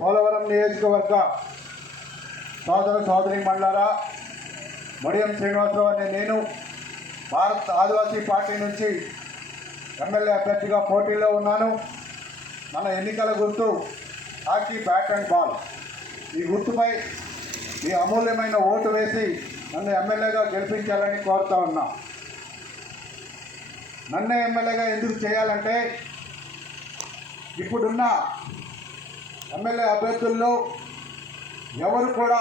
పోలవరం నియోజకవర్గ సోదర సోదరి మండలారా, మడియం శ్రీనివాసరావు అనే నేను భారత ఆదివాసీ పార్టీ నుంచి ఎమ్మెల్యే అభ్యర్థిగా పోటీలో ఉన్నాను. మన ఎన్నికల గుర్తు హాకీ బ్యాట్ అండ్ బాల్. ఈ గుర్తుపై మీ అమూల్యమైన ఓటు వేసి నన్ను ఎమ్మెల్యేగా గెలిపించాలని కోరుతా ఉన్నా. నన్నే ఎమ్మెల్యేగా ఎందుకు చేయాలంటే, ఇప్పుడున్న ఎమ్మెల్యే అభ్యర్థుల్లో ఎవరు కూడా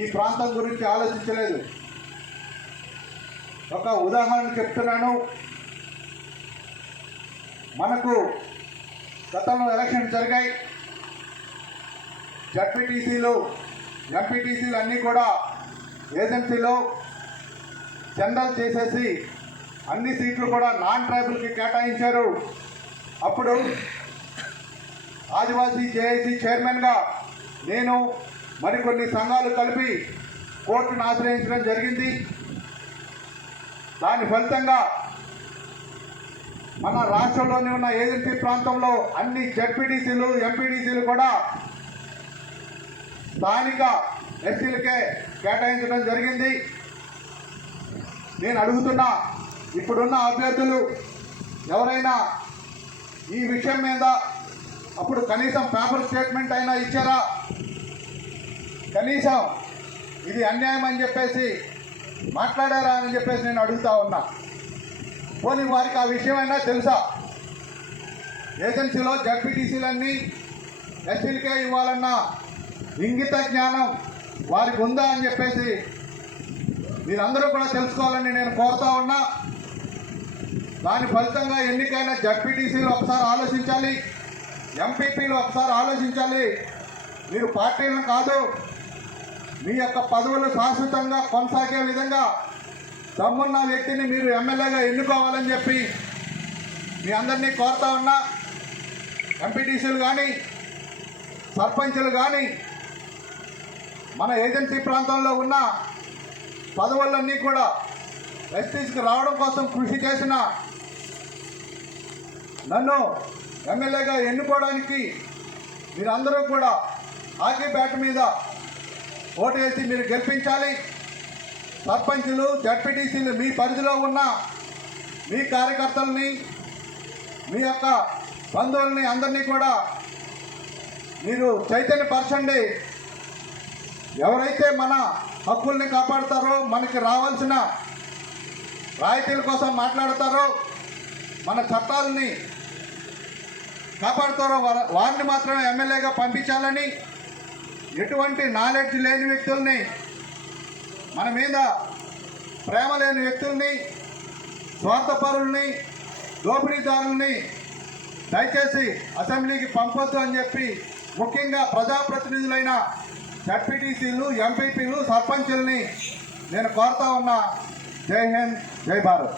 ఈ ప్రాంతం గురించి ఆలోచించలేదు. ఒక ఉదాహరణ చెప్తున్నాను. మనకు గతంలో ఎలక్షన్ జరిగాయి. జడ్పీటీసీలు, ఎంపీటీసీలు అన్నీ కూడా ఏజెన్సీలో జనరల్ చేసేసి అన్ని సీట్లు కూడా నాన్ ట్రైబల్కి కేటాయించారు. అప్పుడు ఆదివాసీ జేఏసీ చైర్మన్గా నేను మరికొన్ని సంఘాలు కలిపి కోర్టును ఆశ్రయించడం జరిగింది. దాని ఫలితంగా మన రాష్ట్రంలోని ఉన్న ఏజెన్సీ ప్రాంతంలో అన్ని జడ్పీటీసీలు, ఎంపీటీసీలు కూడా స్థానిక ఎస్సీలకే కేటాయించడం జరిగింది. నేను అడుగుతున్నా, ఇప్పుడున్న అభ్యర్థులు ఎవరైనా ఈ విషయం మీద అప్పుడు కనీసం పేపర్ స్టేట్మెంట్ అయినా ఇచ్చారా? కనీసం ఇది అన్యాయం అని చెప్పేసి మాట్లాడారా అని చెప్పేసి నేను అడుగుతా ఉన్నా. పోనీ వారికి ఆ విషయమైనా తెలుసా? ఏజెన్సీలో జడ్పీటీసీలన్నీ ఎస్సీలకే ఇవ్వాలన్న ఇంగిత జ్ఞానం వారికి ఉందా అని చెప్పేసి మీరందరూ కూడా తెలుసుకోవాలని నేను కోరుతా ఉన్నా. దాని ఫలితంగా ఎన్నికైన జడ్పీటీసీలు ఒకసారి ఆలోచించాలి, ఎంపీపీలు ఒకసారి ఆలోచించాలి. మీరు పార్టీలను కాదు, మీ యొక్క పదవులు శాశ్వతంగా కొనసాగే విధంగా దమ్మున్న వ్యక్తిని మీరు ఎమ్మెల్యేగా ఎన్నుకోవాలని చెప్పి మీ అందరినీ కోరుతా ఉన్నా. ఎంపీటీసీలు కానీ, సర్పంచులు కానీ మన ఏజెన్సీ ప్రాంతంలో ఉన్న పదవులన్నీ కూడా ఎస్టీస్కి రావడం కోసం కృషి చేసిన నన్ను ఎమ్మెల్యేగా ఎన్నుకోవడానికి మీరందరూ కూడా హాకీ బ్యాట్ మీద ఓటు వేసి మీరు గెలిపించాలి. సర్పంచులు, జడ్పీటీసీలు మీ పరిధిలో ఉన్న మీ కార్యకర్తల్ని, మీ యొక్క బంధువుల్ని అందరినీ కూడా మీరు చైతన్యపరచండి. ఎవరైతే మన హక్కుల్ని కాపాడుతారో, మనకి రావాల్సిన రాయితీల కోసం మాట్లాడతారో, మన చట్టాలని కాపాడుతారో వారిని మాత్రమే ఎమ్మెల్యేగా పంపించాలని, ఎటువంటి నాలెడ్జ్ లేని వ్యక్తుల్ని, మన మీద ప్రేమ లేని వ్యక్తుల్ని, స్వార్థపరుల్ని, దోపిడీదారుల్ని దయచేసి అసెంబ్లీకి పంపొద్దు అని చెప్పి ముఖ్యంగా ప్రజాప్రతినిధులైన జడ్పీటీసీలు, ఎంపీపీలు, సర్పంచుల్ని నేను కోరుతా ఉన్నా. జై హింద్, జై భారత్.